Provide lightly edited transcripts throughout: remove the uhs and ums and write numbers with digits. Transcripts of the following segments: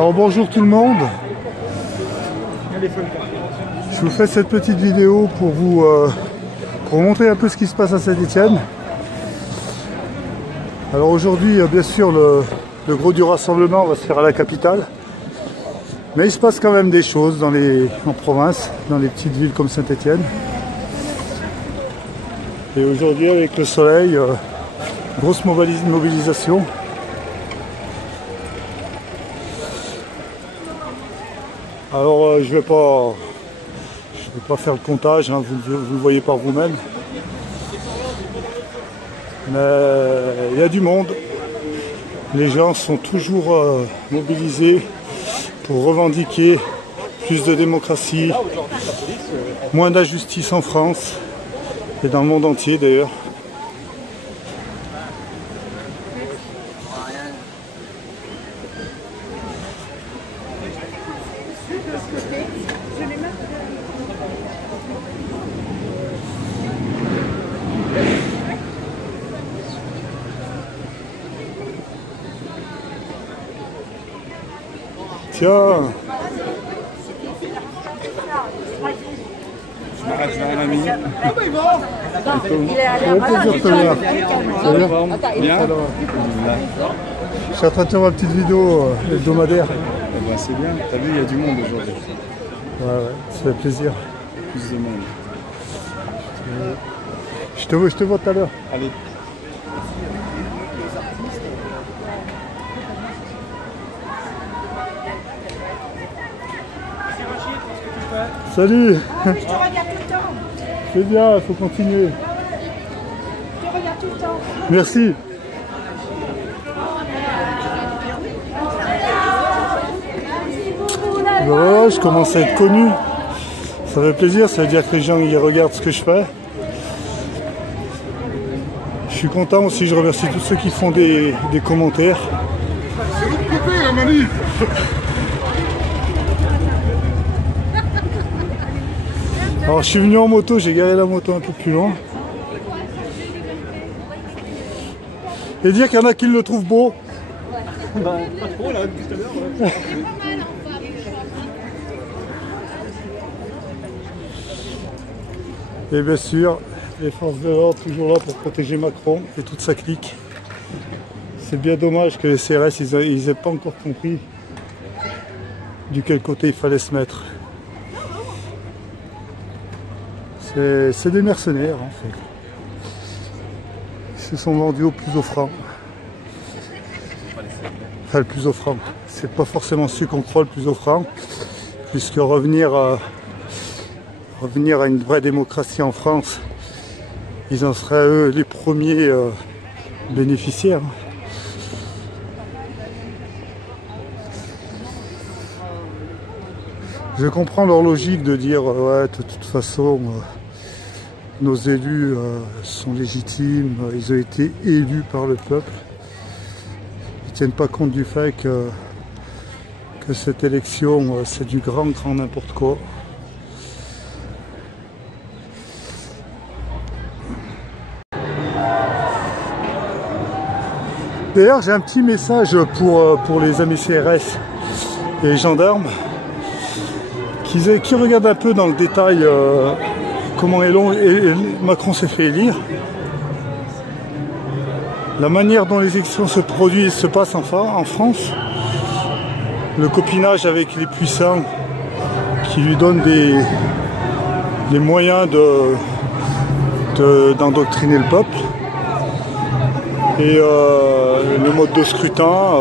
Alors bonjour tout le monde. Je vous fais cette petite vidéo pour vous montrer un peu ce qui se passe à Saint-Étienne. Alors aujourd'hui, bien sûr, le gros du rassemblement va se faire à la capitale. Mais il se passe quand même des choses en province, dans les petites villes comme Saint-Étienne. Et aujourd'hui, avec le soleil, grosse mobilisation. Alors je vais pas faire le comptage, hein, vous le voyez par vous-même. Mais il y a du monde. Les gens sont toujours mobilisés pour revendiquer plus de démocratie, moins d'injustice en France et dans le monde entier d'ailleurs. Tiens. Je suis en train de faire ma petite vidéo hebdomadaire. Ben c'est bien, t'as vu, il y a du monde aujourd'hui. Ouais, ça fait plaisir. Plus de monde. Je te vois tout à l'heure. Allez. Salut. Je te regarde tout le temps. C'est bien, il faut continuer. Je te regarde tout le temps. Merci. Voilà, je commence à être connu. Ça fait plaisir, ça veut dire que les gens ils regardent ce que je fais. Je suis content aussi, je remercie tous ceux qui font des commentaires. C'est l'autre côté la manif. Alors je suis venu en moto, j'ai garé la moto un peu plus loin. Et dire qu'il y en a qui le trouvent beau. Pas trop là, depuis tout à l'heure. Et bien sûr, les forces de l'ordre toujours là pour protéger Macron et toute sa clique. C'est bien dommage que les CRS ils aient pas encore compris du quel côté il fallait se mettre. C'est des mercenaires en fait. Ils se sont vendus au plus offrant. Enfin le plus offrant. C'est pas forcément celui qu'on croit le plus offrant. Puisque revenir à une vraie démocratie en France, ils en seraient eux les premiers bénéficiaires. Je comprends leur logique de dire ouais, de toute façon nos élus sont légitimes, ils ont été élus par le peuple. Ils ne tiennent pas compte du fait que cette élection c'est du grand n'importe quoi. D'ailleurs j'ai un petit message pour les amis CRS et les gendarmes qui regardent un peu dans le détail comment Macron s'est fait élire, la manière dont les élections se produisent se passent en France, le copinage avec les puissants qui lui donnent des moyens d'endoctriner le peuple, et le mode de scrutin.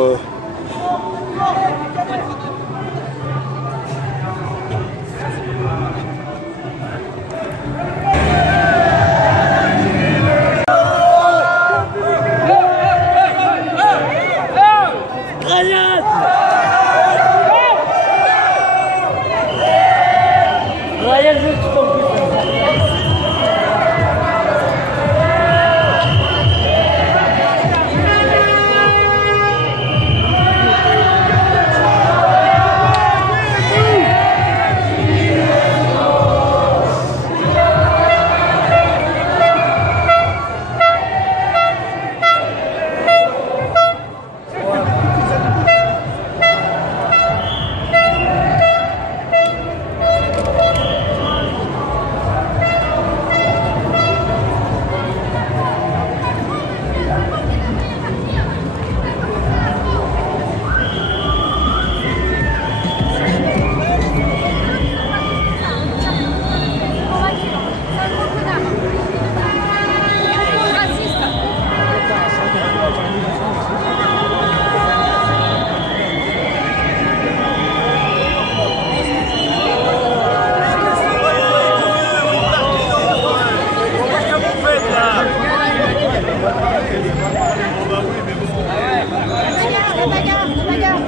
bagarre, la bagarre.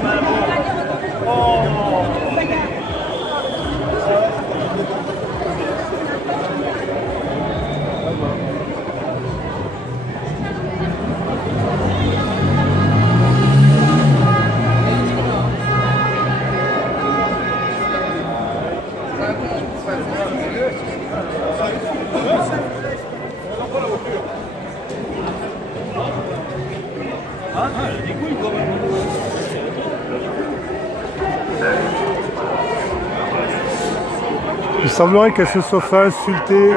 Il semblerait qu'elle se soit fait insulter.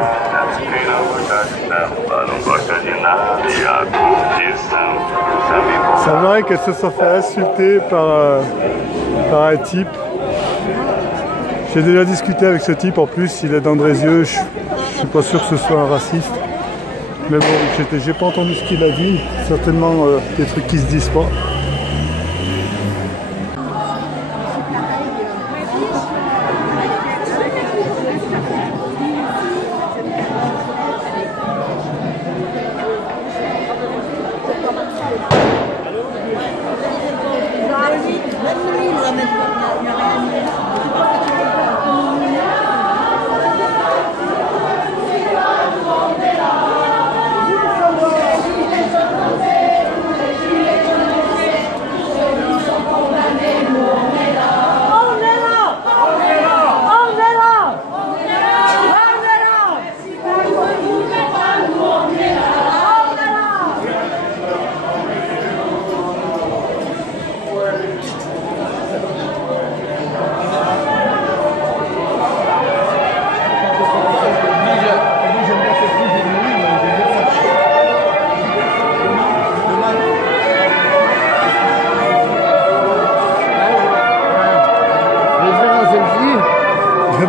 Il semblerait qu'elle se soit fait insulter par un type. J'ai déjà discuté avec ce type, en plus il est d'Andrézieux, je suis pas sûr que ce soit un raciste. Mais bon, j'ai pas entendu ce qu'il a dit, certainement des trucs qui se disent pas.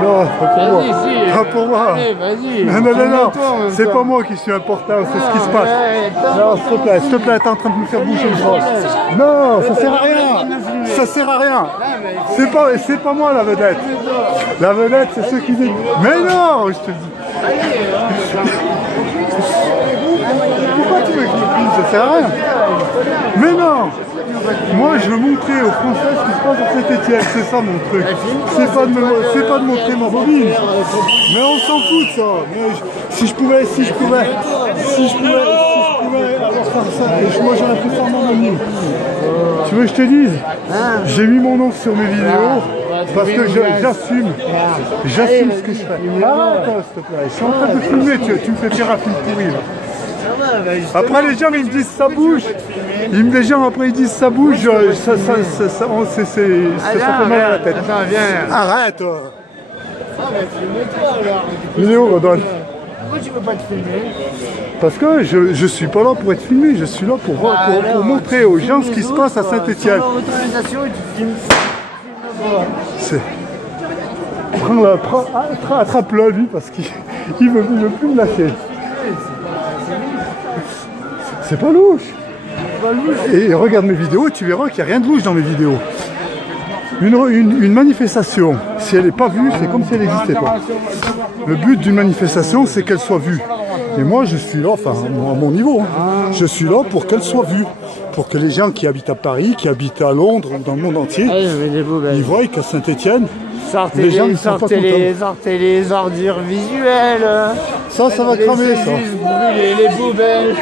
Non, pas pour moi. Pas pour moi. Allez, vas-y. Non. C'est pas moi qui suis important, c'est ce qui se passe. Non, s'il te plaît, t'es en train de me faire bouger le bras. Non, ça sert à rien. Ça sert à rien. C'est pas moi la vedette. La vedette, c'est ceux qui disent. Mais non, je te dis. Pourquoi tu veux que je me filme? Ça sert à rien. Mais non. Moi, je veux montrer aux Français ce qui se passe à Saint-Étienne, c'est ça mon truc. C'est pas de montrer ma bobine. Mais on s'en fout de ça. Mais si je pouvais alors faire ça, moi j'aurais pu faire mon nom. Tu veux que je te dise? J'ai mis mon nom sur mes vidéos parce que j'assume ce que je fais. Arrête, s'il te plaît. Je suis en train de filmer, tu me fais faire un film pourri là. Après les gens ils me disent ça bouge. Les gens après ils disent ça bouge, ça fait mal à la tête. Arrête toi. Vidéo Rodolphe. Pourquoi tu veux pas te filmer? Parce que je suis pas là pour être filmé, je suis là pour montrer aux gens ce qui se passe à Saint-Étienne. Attrape-le lui parce qu'il veut plus me lâcher. C'est pas louche. Et regarde mes vidéos, tu verras qu'il n'y a rien de louche dans mes vidéos. Une manifestation, si elle n'est pas vue, c'est comme si elle n'existait pas. Le but d'une manifestation, c'est qu'elle soit vue. Et moi, je suis là, enfin, à mon niveau, hein, je suis là pour qu'elle soit vue. Pour que les gens qui habitent à Paris, qui habitent à Londres ou dans le monde entier, ils voient qu'à Saint-Étienne, les gens ne sont pas contents. Sortez les ordures visuelles. Ça va cramer, ça. Les poubelles.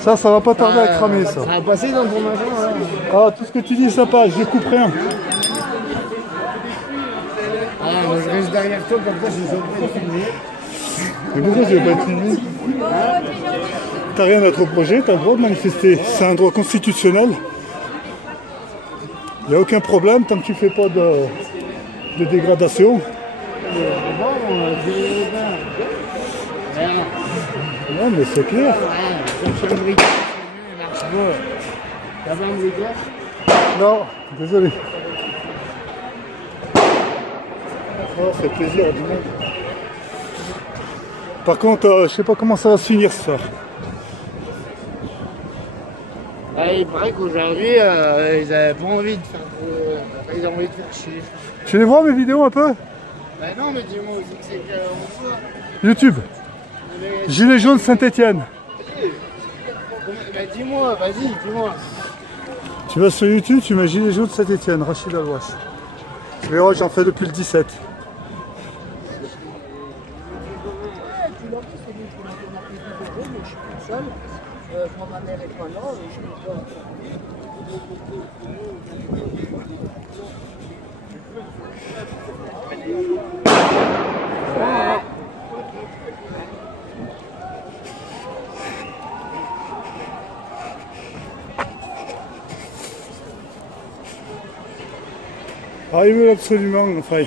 Ça va pas tarder à cramer, ça. Ça va passer dans ton machin, là. Ah, tout ce que tu dis, ça passe, je coupe rien. Ah, moi je reste derrière toi, comme ça, je ne vais pas être filmé. Mais pourquoi je vais pas être filmé? T'as rien à te reprocher, t'as le droit de manifester. C'est un droit constitutionnel. Il n'y a aucun problème tant que tu fais pas de dégradation. Non, mais c'est clair. Cherche un briquet, il marche pas. T'as pas un briquet? Non, désolé. Oh, c'est plaisir du monde. Par contre, je sais pas comment ça va se finir ce soir. Il paraît qu'aujourd'hui, ils avaient pas envie de faire. Ils ont envie de faire chier. Tu les vois mes vidéos un peu? Bah non, mais dis-moi aussi que c'est qu'on voit. YouTube. Gilets jaunes Saint-Étienne. Bah dis-moi, vas-y, dis-moi. Tu vas sur YouTube, tu mets Gilets jaunes de Saint-Etienne, Rachid Alouache. Tu verras, j'en fais depuis le 17. Ah, ils veulent absolument, enfin, ils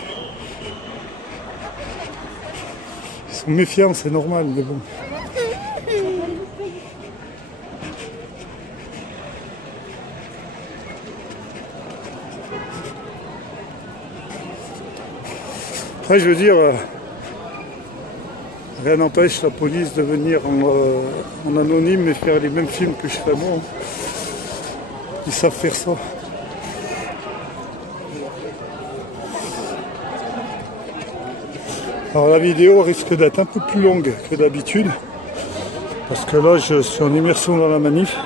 sont méfiants, c'est normal, mais bon. Après, je veux dire, rien n'empêche la police de venir en anonyme et faire les mêmes films que je fais moi. Ils savent faire ça. Alors la vidéo risque d'être un peu plus longue que d'habitude, parce que là je suis en immersion dans la manif.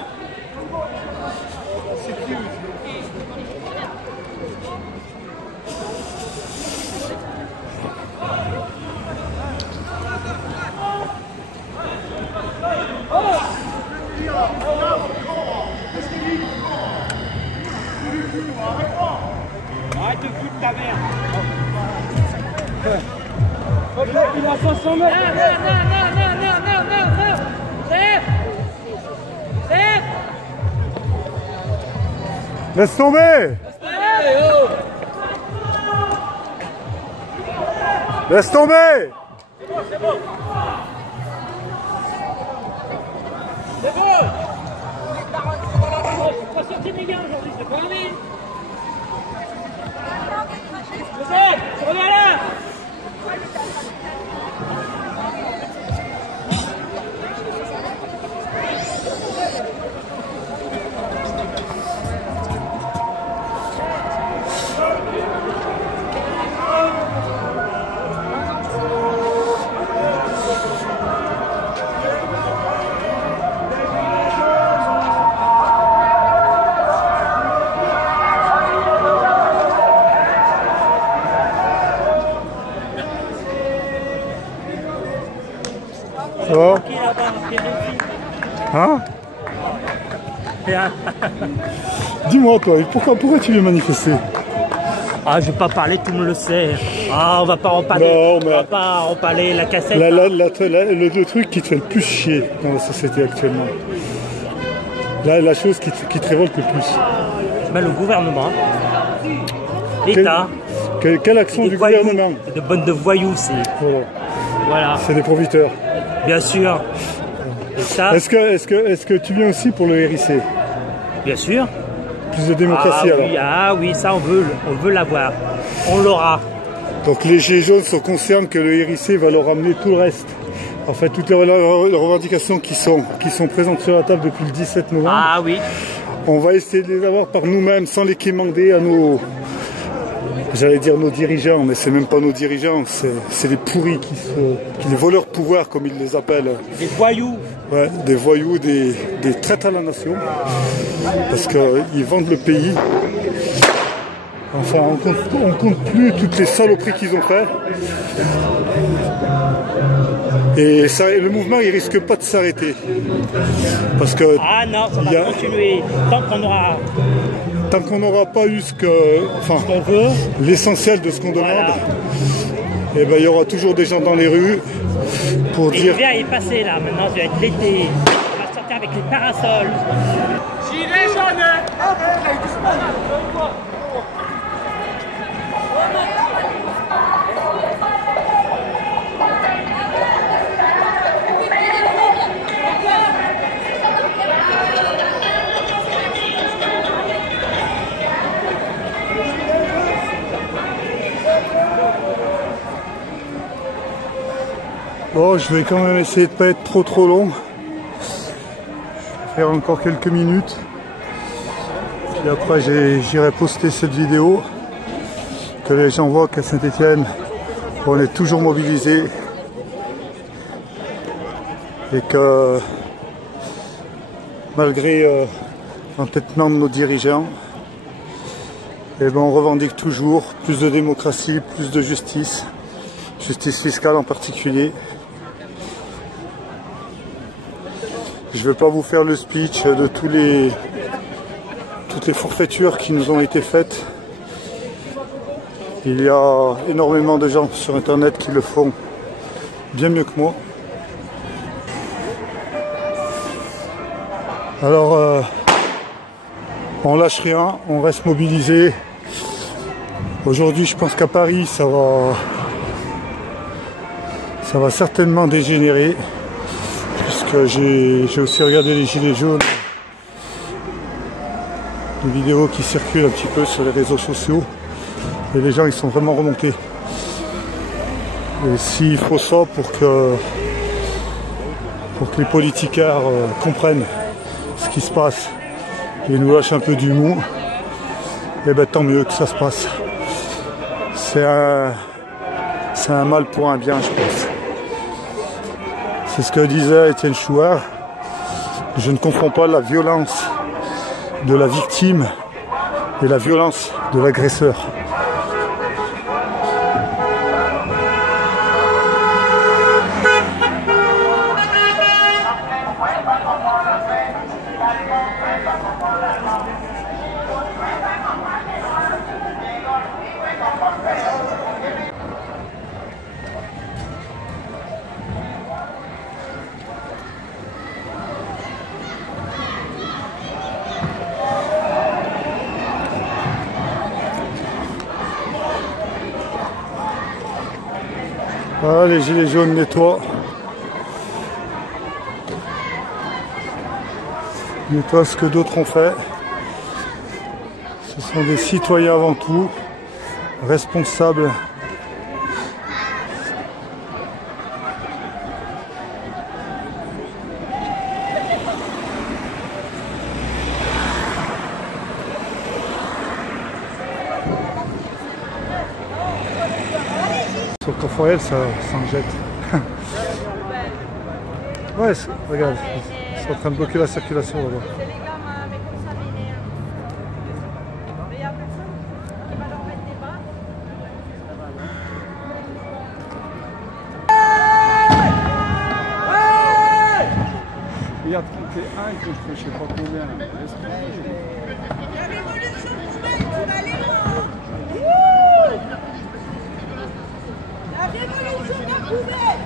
Arrête de foutre ta mère. Il a 500 mètres. Non. Chef. Laisse tomber. Laisse tomber. C'est bon. Je suis pas sorti des gars aujourd'hui, c'est pas envie. Je reviens là. Ça va? Hein? Dis-moi toi, pourquoi tu veux manifester? Ah, je vais pas parler, tout le monde le sait. Ah, on va pas en parler. Non, mais... On va pas en parler, la cassette. Le truc qui te fait le plus chier dans la société actuellement. La chose qui te révolte le plus. Ben, le gouvernement. L'État. Quelle action du gouvernement? De bonnes de voyous, c'est. Voilà. C'est des profiteurs. Bien sûr. Et ça. Est-ce que tu viens aussi pour le RIC? Bien sûr. Plus de démocratie alors. Oui, ah oui, ça on veut l'avoir. On l'aura. Donc les Gilets jaunes sont conscients que le RIC va leur amener tout le reste. En fait, toutes les revendications qui sont présentes sur la table depuis le 17 novembre. Ah oui. On va essayer de les avoir par nous-mêmes sans les quémander à nos... J'allais dire nos dirigeants, mais c'est même pas nos dirigeants, c'est les pourris les voleurs de pouvoir comme ils les appellent. Des voyous. Ouais, des voyous, des traîtres à la nation, parce qu'ils vendent le pays. Enfin, on compte plus toutes les saloperies qu'ils ont fait. Et le mouvement, il risque pas de s'arrêter. Parce que... Ah non, ça va continuer tant qu'on n'aura pas eu qu'on veut, l'essentiel de ce qu'on demande, et ben il y aura toujours des gens dans les rues pour dire. L'hiver est passé là, maintenant ça va être l'été. On va sortir avec les parasols. Gilet jaune. Bon, je vais quand même essayer de pas être trop long. Je vais faire encore quelques minutes. Puis après, j'irai poster cette vidéo. Que les gens voient qu'à Saint-Etienne, on est toujours mobilisés. Et que malgré l'entêtement de nos dirigeants. Et ben, on revendique toujours plus de démocratie, plus de justice, justice fiscale en particulier. Je ne vais pas vous faire le speech de toutes les forfaitures qui nous ont été faites. Il y a énormément de gens sur internet qui le font bien mieux que moi. Alors on lâche rien, on reste mobilisé. Aujourd'hui je pense qu'à Paris ça va certainement dégénérer, puisque j'ai aussi regardé les gilets jaunes, des vidéos qui circulent un petit peu sur les réseaux sociaux. Et les gens ils sont vraiment remontés. Et s'il faut ça pour que les politiciens comprennent ce qui se passe et nous lâchent un peu du mou, et ben tant mieux que ça se passe. C'est un mal pour un bien, je pense. C'est ce que disait Étienne Chouard. Je ne confonds pas la violence de la victime et la violence de l'agresseur. Voilà, les gilets jaunes nettoient. Nettoient ce que d'autres ont fait. Ce sont des citoyens avant tout, responsables. Sur Conforel, ça en jette. Ouais, regarde, ils sont en train de bloquer la circulation là-bas. C'est les gamins, mais comme ça, mais il n'y a personne qui va leur mettre des bas. Regarde, t'es un que je fais je sais pas combien. La révolution poubelle, tu vas aller loin. La révolution de la poubelle.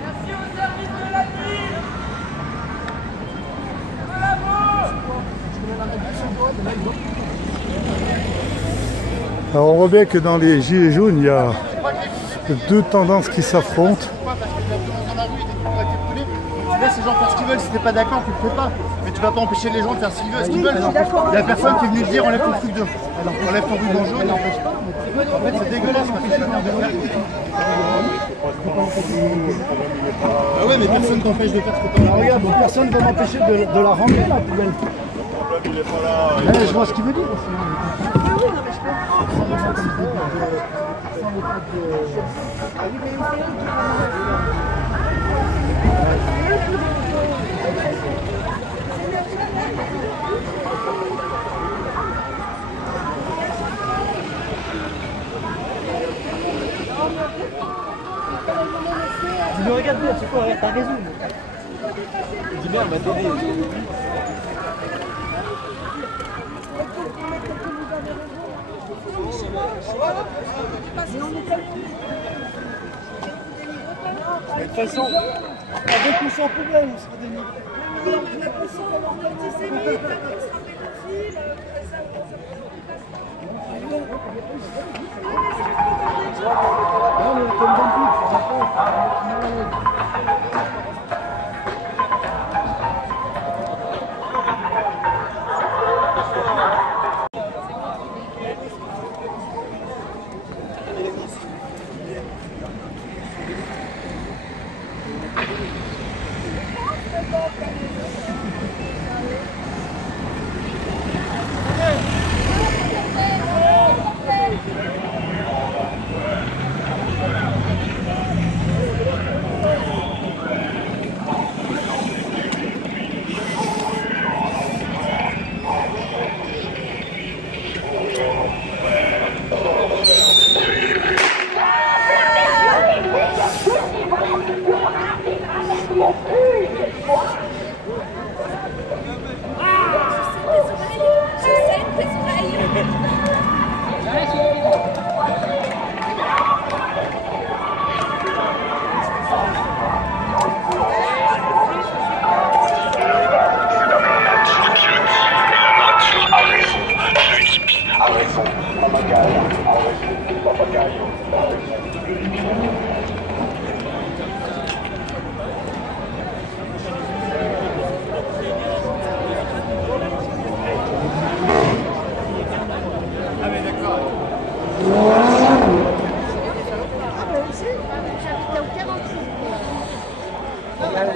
Merci au service de la ville. Alors on voit bien que dans les gilets jaunes, il y a deux tendances qui s'affrontent. Tu laisses les gens faire ce qu'ils veulent, si t'es pas d'accord, tu le fais pas. Mais tu vas pas empêcher les gens de faire ce qu'ils veulent. Il y a personne qui est venu te dire enlève ton truc de. Enlève ton ruban jaune, n'empêche pas. En fait, c'est dégueulasse d'empêcher les gens de faire. Ah ouais, mais personne t'empêche de faire ce que tu as. Regarde, personne va m'empêcher de la remplir la poubelle. Je vois ce qu'il veut dire. Je me regarde bien, c'est quoi, t'as raison. Dis merde, m'a t'aider. De toute façon, avec ou sans poubelle, on sera dénigré.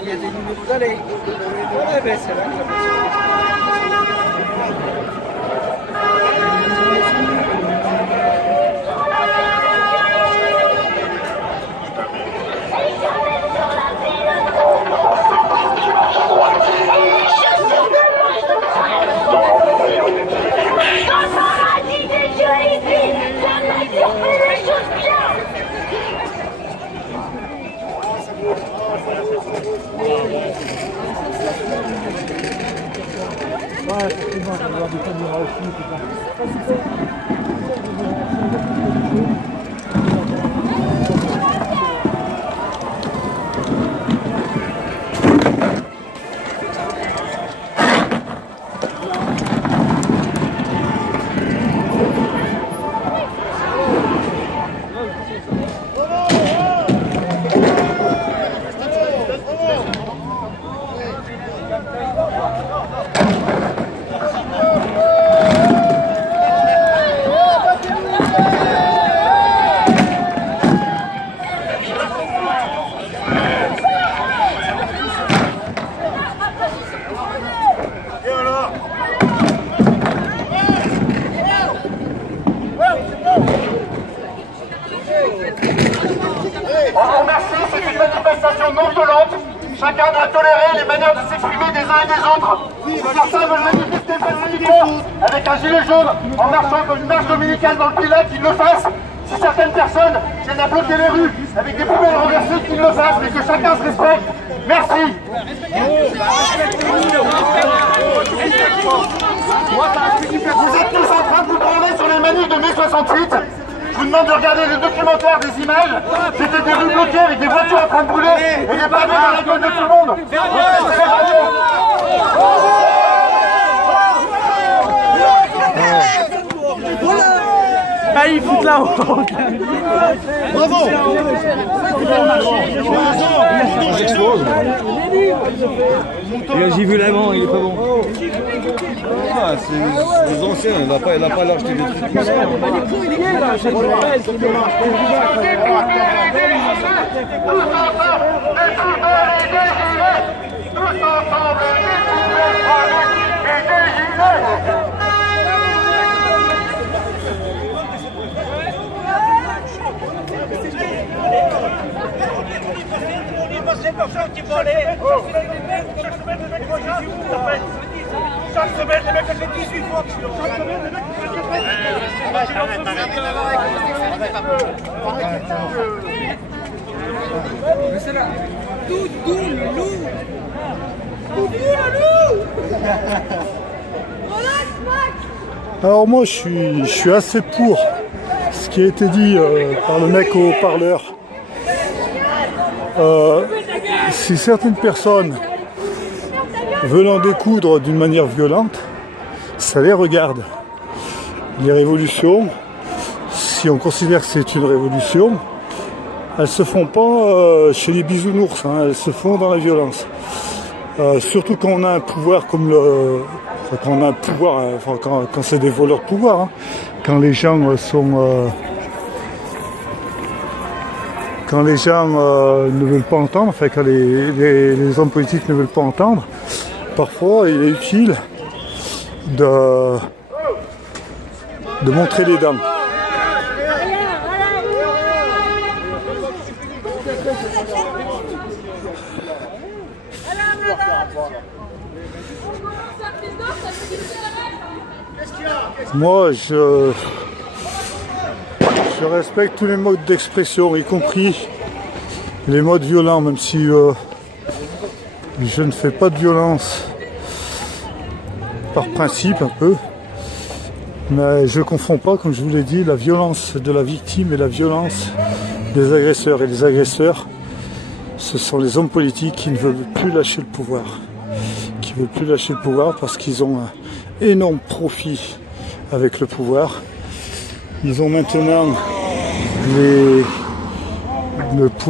Il y a des numéros d'aller. Ouais, ben c'est là que chacun doit tolérer les manières de s'exprimer des uns et des autres. Si certains veulent manifester pacifiquement avec un gilet jaune en marchant comme une marche dominicale dans le Pilat, qu'ils le fassent. Si certaines personnes viennent à bloquer les rues avec des poubelles renversées, qu'ils le fassent, mais que chacun se respecte. Merci. Vous êtes tous en train de vous branler sur les manifs de mai 68. Je vous demande de regarder le documentaire des images. C'était des rues bloquées avec des voitures en train de brûler et des pavés dans la gueule de tout le monde. Ah, il fout la honte. Bravo. J'ai vu l'avant, il est pas bon. Ah, c'est les anciens, il n'a pas l'acheté des trucs comme ça. Chaque semaine, les mecs, ça fait 18 fois que je suis là. Chaque semaine, les mecs, Mais c'est là. Doudou le loup. Doudou le loup. Relax, Max. Alors moi je suis assez pour ce qui a été dit par le mec au haut-parleur. Si certaines personnes veulent en découdre d'une manière violente, ça les regarde. Les révolutions, si on considère que c'est une révolution, elles se font pas chez les bisounours, hein, elles se font dans la violence. Surtout quand on a un pouvoir comme le... Enfin, quand on a un pouvoir, enfin, quand c'est des voleurs de pouvoir, hein, quand les gens sont... quand les gens ne veulent pas entendre, enfin quand les hommes politiques ne veulent pas entendre, parfois il est utile de montrer les dents. Moi, je respecte tous les modes d'expression, y compris les modes violents, même si je ne fais pas de violence par principe un peu. Mais je ne confonds pas, comme je vous l'ai dit, la violence de la victime et la violence des agresseurs. Et les agresseurs, ce sont les hommes politiques qui ne veulent plus lâcher le pouvoir. Qui ne veulent plus lâcher le pouvoir parce qu'ils ont un énorme profit avec le pouvoir. Ils ont maintenant le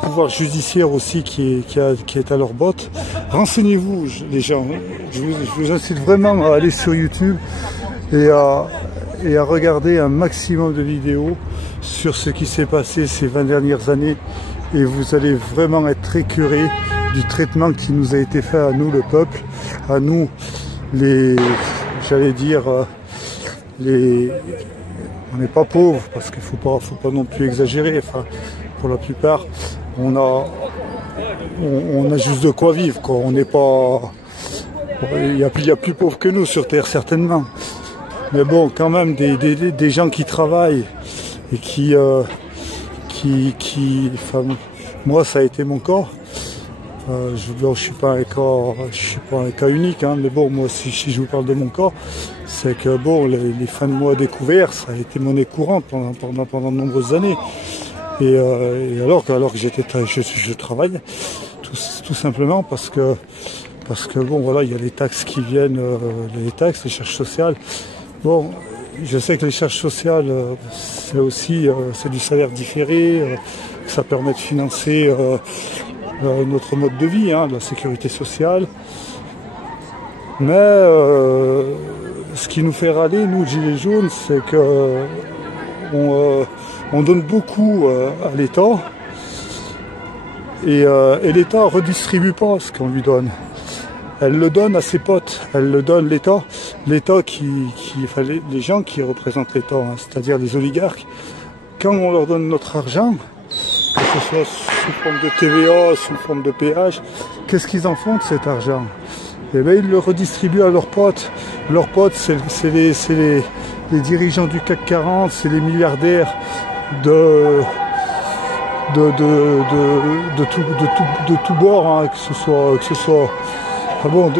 pouvoir judiciaire aussi qui est à leur botte. Renseignez-vous les gens, je vous incite vraiment à aller sur YouTube et à regarder un maximum de vidéos sur ce qui s'est passé ces 20 dernières années et vous allez vraiment être écœurés du traitement qui nous a été fait à nous le peuple, à nous j'allais dire on n'est pas pauvres parce qu'il faut pas non plus exagérer. Enfin, pour la plupart, on a juste de quoi vivre, quoi. On n'est pas, il y a plus pauvres que nous sur terre certainement. Mais bon, quand même des gens qui travaillent et qui enfin, moi ça a été mon cas. Je suis pas un cas unique, hein, mais bon, moi si je vous parle de mon cas, c'est que bon, les fins de mois découverts, ça a été monnaie courante pendant de nombreuses années. Et alors que je travaille, tout simplement parce que bon voilà, il y a les taxes qui viennent, les charges sociales. Bon, je sais que les charges sociales, c'est aussi c'est du salaire différé, ça permet de financer notre mode de vie, hein, la sécurité sociale. Mais ce qui nous fait râler, nous, Gilets jaunes, c'est que on donne beaucoup à l'État et l'État ne redistribue pas ce qu'on lui donne. Elle le donne à ses potes, elle le donne l'État enfin, les gens qui représentent l'État, hein, c'est-à-dire les oligarques. Quand on leur donne notre argent, que ce soit sous forme de TVA, sous forme de péage, qu'est-ce qu'ils en font de cet argent? Eh bien, ils le redistribuent à leurs potes. Leurs potes, c'est les dirigeants du CAC 40, c'est les milliardaires de tout bord, hein, que ce soit. Enfin bon,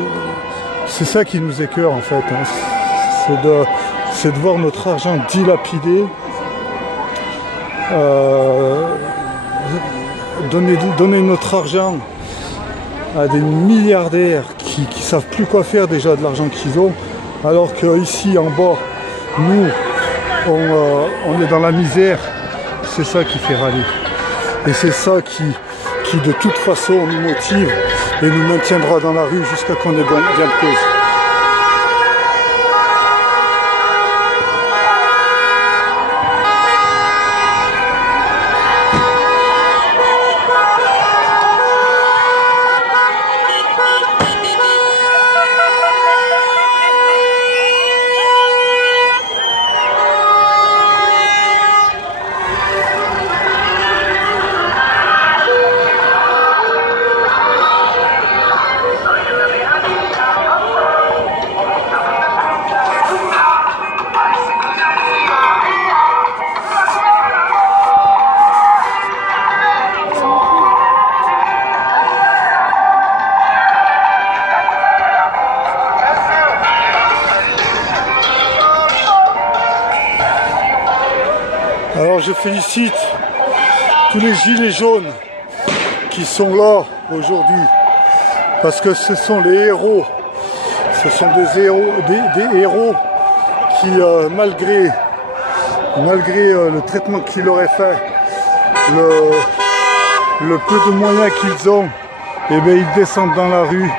c'est ça qui nous écœure en fait. Hein. C'est de voir notre argent dilapidé. Donner notre argent à des milliardaires qui savent plus quoi faire déjà de l'argent qu'ils ont, alors qu'ici en bas, nous, on est dans la misère. C'est ça qui fait râler. Et c'est ça qui de toute façon nous motive et nous maintiendra dans la rue jusqu'à qu'on ait bien de cause. Alors je félicite tous les gilets jaunes qui sont là aujourd'hui, parce que ce sont les héros, ce sont des héros qui malgré le traitement qu'ils leur est fait, le peu de moyens qu'ils ont, eh bien, ils descendent dans la rue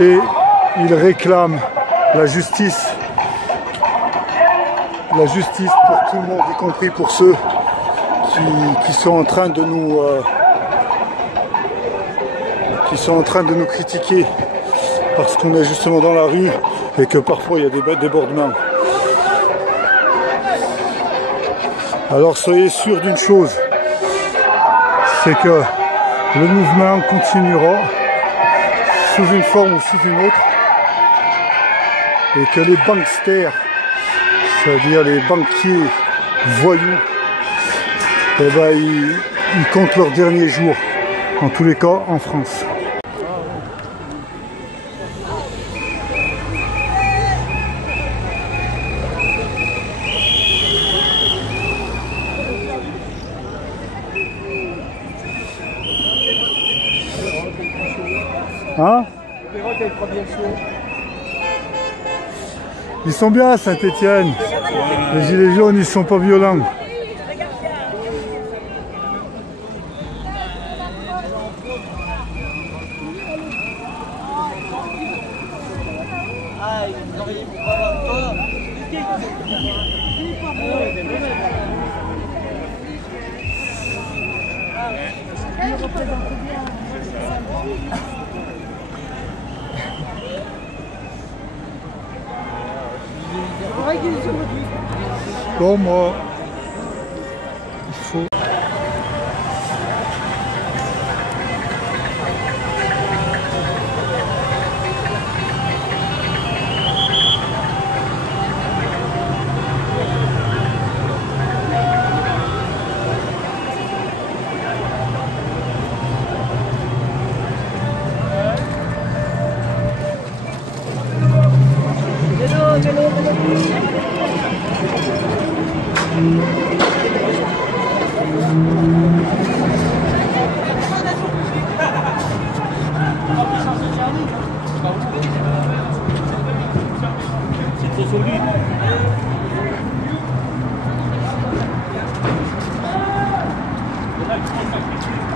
et ils réclament la justice. La justice pour tout le monde, y compris pour ceux qui sont en train de nous critiquer parce qu'on est justement dans la rue et que parfois il y a des débordements. Alors soyez sûrs d'une chose, c'est que le mouvement continuera sous une forme ou sous une autre et que les banksters, c'est-à-dire les banquiers voyous, eh ben, ils comptent leurs derniers jours, en tous les cas en France. Hein ? Ils sont bien à Saint-Étienne. Les gilets jaunes, ils sont pas violents. Bon, moi, il faut...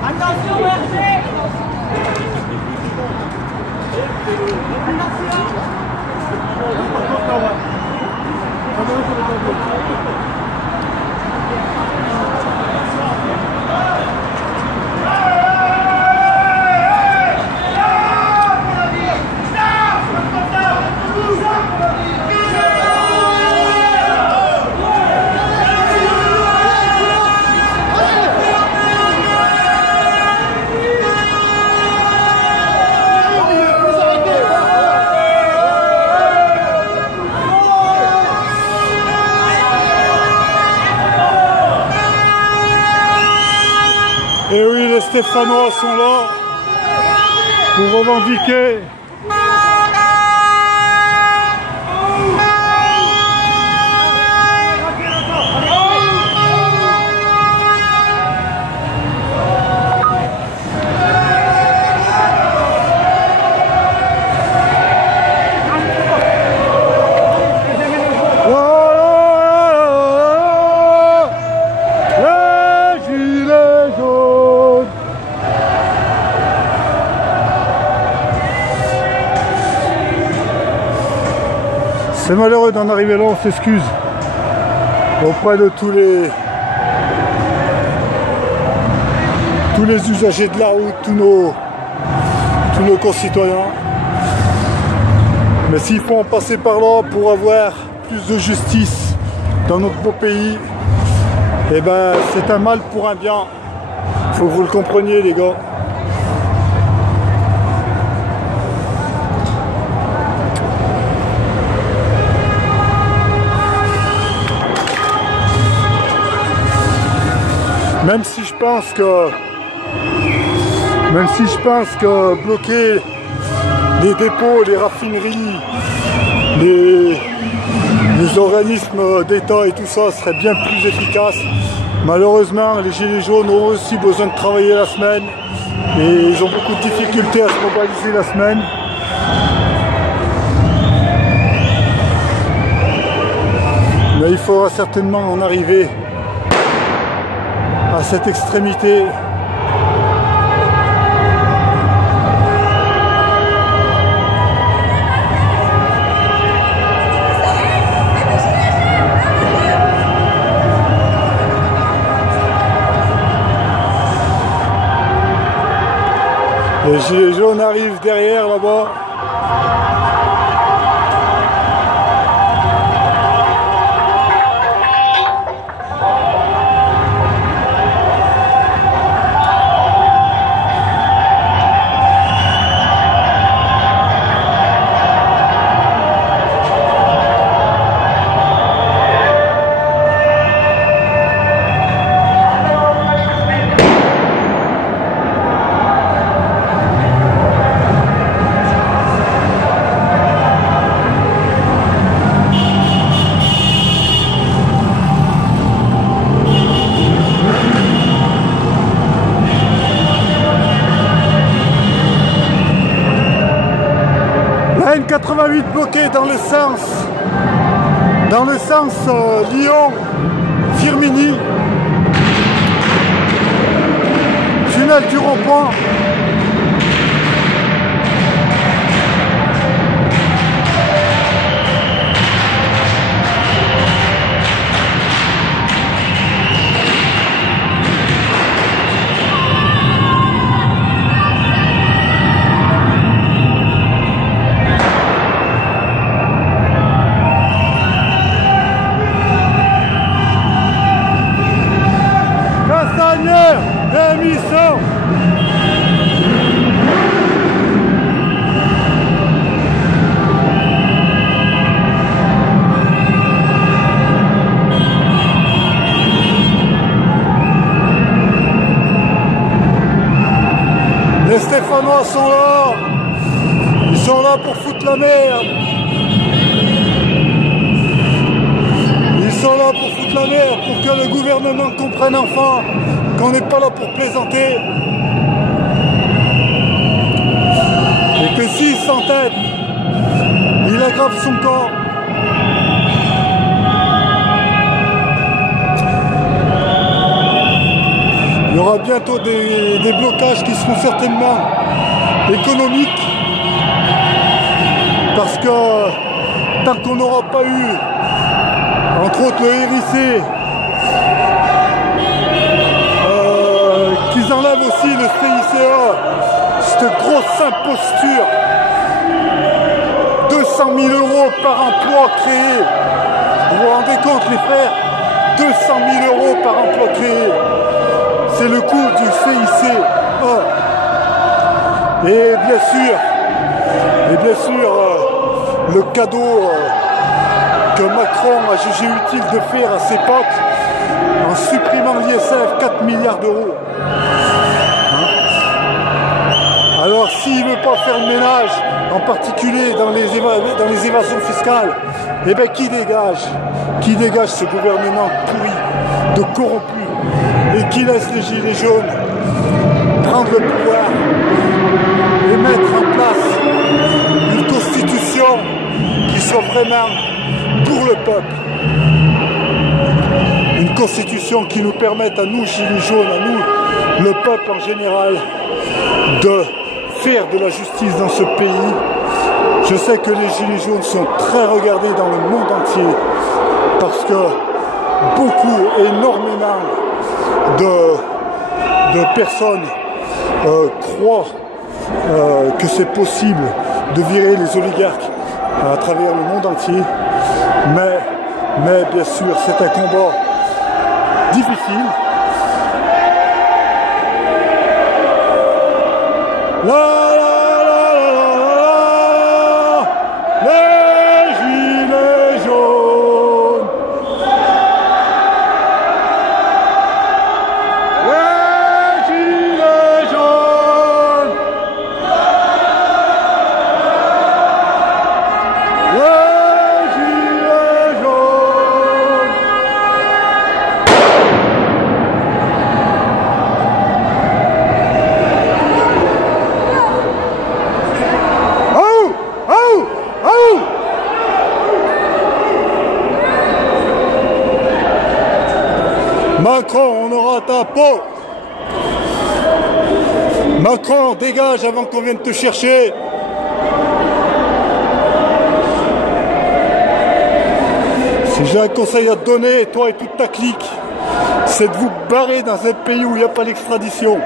Attention, merci. Et oui, les Stéphanois sont là pour revendiquer. C'est malheureux d'en arriver là, on s'excuse auprès de tous les usagers de la route, tous nos concitoyens. Mais s'il faut en passer par là pour avoir plus de justice dans notre beau pays, eh ben c'est un mal pour un bien. Faut que vous le compreniez, les gars. Même si je pense que bloquer les dépôts, les raffineries, les organismes d'État et tout ça serait bien plus efficace. Malheureusement, les gilets jaunes ont aussi besoin de travailler la semaine et ils ont beaucoup de difficultés à se mobiliser la semaine. Mais il faudra certainement en arriver à cette extrémité. Les gilets jaunes arrivent derrière là-bas. La N88 bloquée dans le sens dans le sens Lyon-Firminy, tunnel du rond-point. Émission. Les Stéphanois sont là. Ils sont là pour foutre la merde. Ils sont là pour foutre la merde, pour que le gouvernement comprenne enfin qu'on n'est pas là pour plaisanter. Et que s'il s'entête, il aggrave son corps. Il y aura bientôt des blocages qui seront certainement économiques. Parce que tant qu'on n'aura pas eu, entre autres le RIC, qu'ils enlèvent aussi le CICE, cette grosse imposture, 200 000 € par emploi créé. Vous vous rendez compte les frères, 200 000 € par emploi créé. C'est le coût du CICE. Et bien sûr, le cadeau que Macron a jugé utile de faire à ses potes en supprimant l'ISF, 4 milliards d'euros. Alors s'il ne veut pas faire le ménage, en particulier dans les évasions fiscales, eh bien qui dégage ce gouvernement pourri, de corrompu, et qui laisse les gilets jaunes prendre le pouvoir et mettre en place une constitution qui soit vraiment pour le peuple. Une constitution qui nous permette à nous, gilets jaunes, à nous, le peuple en général, de faire de la justice dans ce pays. Je sais que les gilets jaunes sont très regardés dans le monde entier parce que énormément de personnes croient que c'est possible de virer les oligarques à travers le monde entier. Mais bien sûr, c'est un combat difficile. Les gilets jaunes. Les gilets jaunes. Les gilets jaunes. Macron, on aura ta peau. Macron, dégage avant qu'on vienne te chercher. Si j'ai un conseil à te donner, toi et toute ta clique, c'est de vous barrer dans un pays où il n'y a pas l'extradition.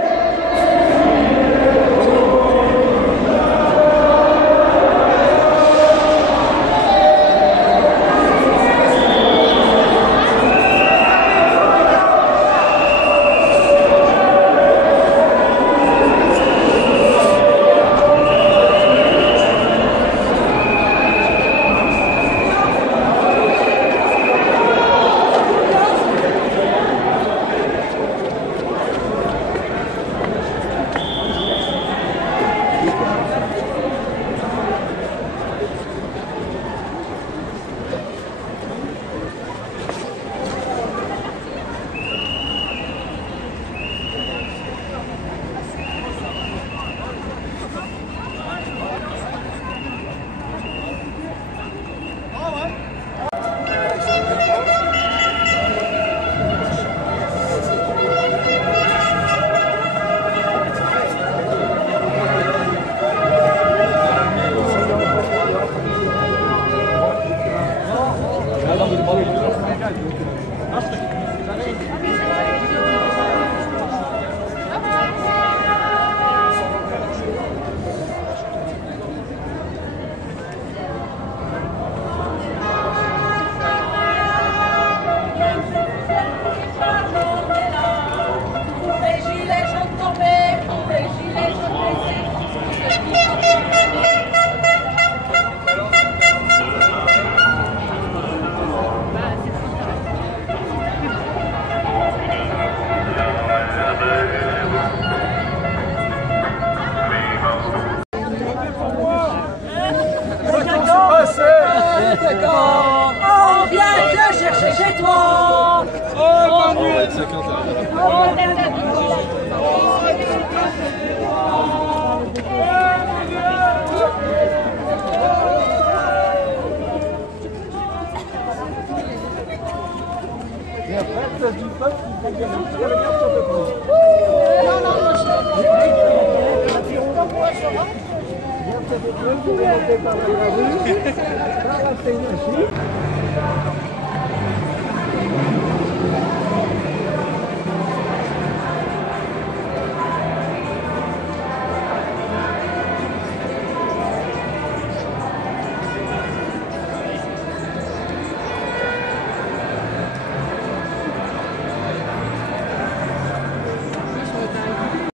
Et après, place du peuple, il prend des gens qui avaient l'air sur le peuple. Viens peut-être même pour remonter par la rue, par la Seine.